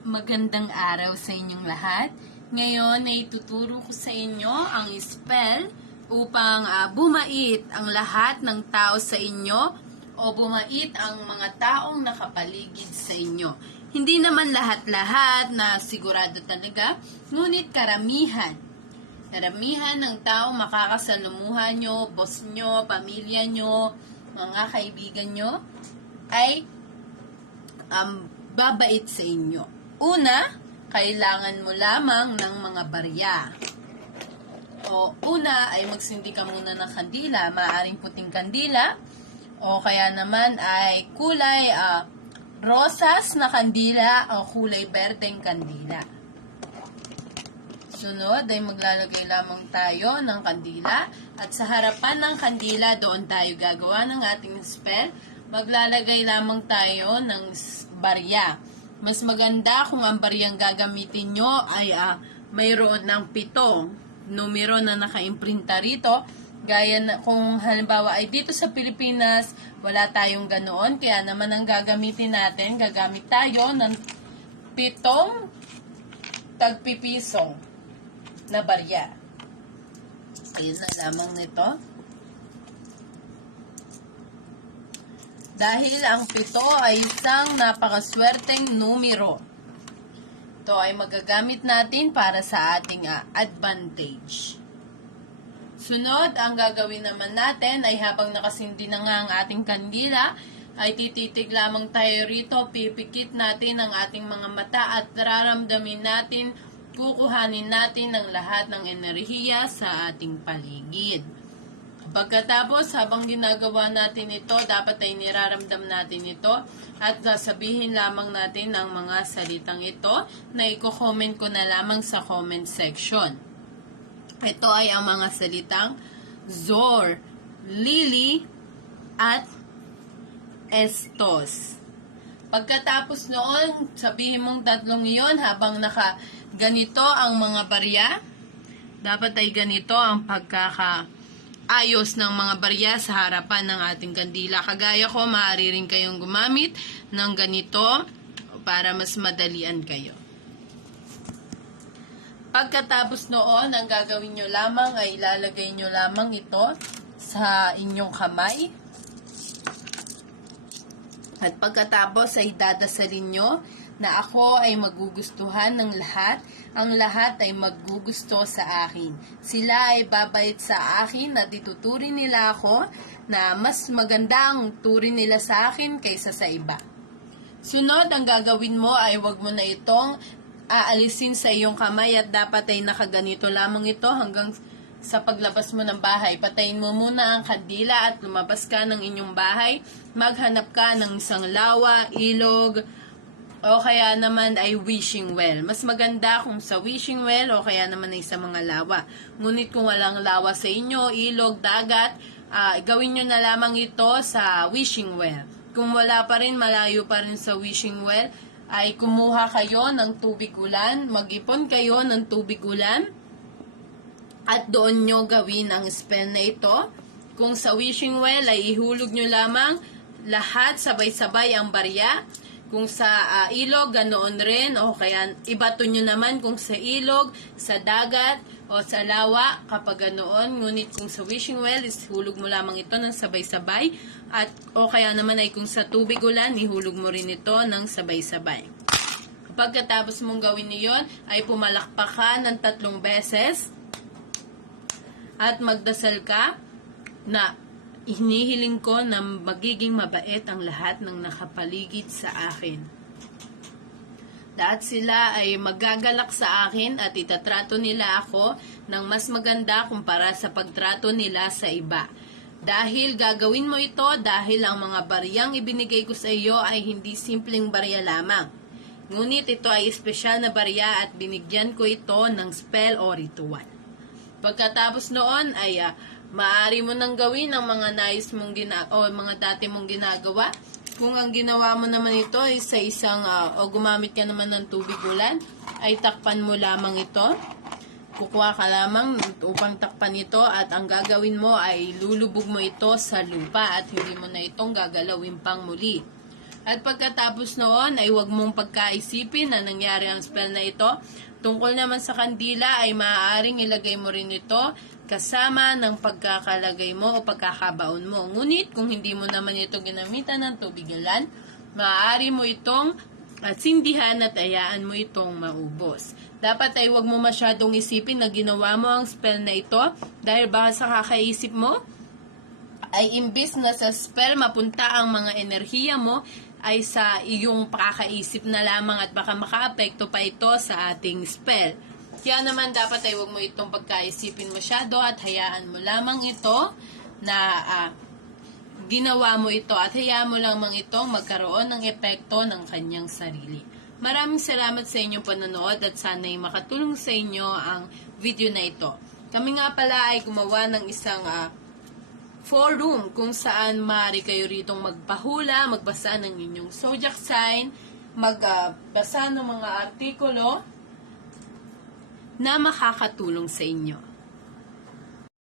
Magandang araw sa inyong lahat. Ngayon ay tuturo ko sa inyo ang spell upang bumait ang lahat ng tao sa inyo o bumait ang mga taong nakapaligid sa inyo. Hindi naman lahat-lahat na sigurado talaga, ngunit karamihan. Karamihan ng taong makakasalumuhan nyo, boss nyo, pamilya nyo, mga kaibigan nyo, ay babait sa inyo. Una, kailangan mo lamang ng mga barya. O una ay magsindi ka muna ng kandila, maaaring puting kandila, o kaya naman ay kulay rosas na kandila o kulay berdeng kandila. Sunod ay maglalagay lamang tayo ng kandila at sa harapan ng kandila doon tayo gagawa ng ating spell. Maglalagay lamang tayo ng barya. Mas maganda kung ang baryang gagamitin nyo ay mayroon ng 7 numero na nakaimprinta rito. Gaya na kung halimbawa ay dito sa Pilipinas, wala tayong ganoon. Kaya naman ang gagamitin natin, gagamit tayo ng 7 tagpipiso na barya. Ayun na lamang nito. Dahil ang 7 ay isang napakaswerteng numero. Ito ay magagamit natin para sa ating advantage. Sunod, ang gagawin naman natin ay habang nakasindi na nga ang ating kandila, ay tititig lamang tayo rito, pipikit natin ang ating mga mata at raramdamin natin, kukuhanin natin ang lahat ng enerhiya sa ating paligid. Pagkatapos, habang ginagawa natin ito, dapat ay niraramdam natin ito at sasabihin lamang natin ang mga salitang ito na i-comment ko na lamang sa comment section. Ito ay ang mga salitang Zor, Lily, at Estos. Pagkatapos noon, sabihin mong tatlong iyon habang ganito ang mga barya, dapat ay ganito ang ayos ng mga barya sa harapan ng ating kandila. Kagaya ko, maaari rin kayong gumamit ng ganito para mas madalian kayo. Pagkatapos noon, ang gagawin nyo lamang ay ilalagay nyo lamang ito sa inyong kamay. At pagkatapos ay dadasalin nyo na ako ay magugustuhan ng lahat, ang lahat ay maggugusto sa akin. Sila ay babait sa akin at ituturing nila ako na mas maganda ang turing nila sa akin kaysa sa iba. Sunod, ang gagawin mo ay wag mo na itong aalisin sa iyong kamay at dapat ay nakaganito lamang ito hanggang sa paglabas mo ng bahay. Patayin mo muna ang kandila at lumabas ka ng inyong bahay. Maghanap ka ng isang lawa, ilog, o kaya naman ay wishing well. Mas maganda kung sa wishing well o kaya naman ay sa mga lawa. Ngunit kung walang lawa sa inyo, ilog, dagat, gawin nyo na lamang ito sa wishing well. Kung wala pa rin, malayo pa rin sa wishing well, ay kumuha kayo ng tubig ulan, mag-ipon kayo ng tubig ulan, at doon nyo gawin ang spell na ito. Kung sa wishing well ay ihulog nyo lamang lahat sabay-sabay ang barya. Kung sa ilog, ganoon rin, o kaya ibato nyo naman kung sa ilog, sa dagat, o sa lawa, kapag ganoon. Ngunit kung sa wishing well, ihulog mo lamang ito ng sabay-sabay. At o kaya naman ay kung sa tubig ulan, ihulog mo rin ito ng sabay-sabay. Pagkatapos mong gawin niyon, ay pumalakpak ka ng 3 beses. At magdasal ka na hinihiling ko na magiging mabait ang lahat ng nakapaligid sa akin. Dahil sila ay magagalak sa akin at itatrato nila ako ng mas maganda kumpara sa pagtrato nila sa iba. Dahil gagawin mo ito dahil ang mga baryang ibinigay ko sa iyo ay hindi simpleng barya lamang. Ngunit ito ay espesyal na barya at binigyan ko ito ng spell o ritual. Pagkatapos noon ay maaari mo nang gawin ang mga nais mong mga dati mong ginagawa. Kung ang ginawa mo naman ito ay sa isang o gumamit ka naman ng tubig ulan, ay takpan mo lamang ito. Kukuha ka lamang upang takpan ito at ang gagawin mo ay lulubog mo ito sa lupa at hindi mo na itong gagalawin pang muli. At pagkatapos noon ay huwag mong pagkaisipin na nangyari ang spell na ito. Tungkol naman sa kandila ay maaaring ilagay mo rin ito kasama ng pagkakalagay mo o pagkakabaon mo. Ngunit kung hindi mo naman ito ginamitan ng tubig galan, maaari mo itong sindihan at hayaan mo itong maubos. Dapat ay huwag mo masyadong isipin na ginawa mo ang spell na ito dahil baka sa kakaisip mo ay imbis na sa spell mapunta ang mga enerhiya mo ay sa iyong pakakaisip na lamang at baka makaapekto pa ito sa ating spell. Kaya naman dapat ay huwag mo itong pagkaisipin masyado at hayaan mo lamang ito na ginawa mo ito at hayaan mo lamang itong magkaroon ng epekto ng kanyang sarili. Maraming salamat sa inyong panonood at sana'y makatulong sa inyo ang video na ito. Kami nga pala ay gumawa ng isang forum kung saan maaari kayo ritong magpahula, magbasa ng inyong zodiac sign, magbasa ng mga artikulo na makakatulong sa inyo.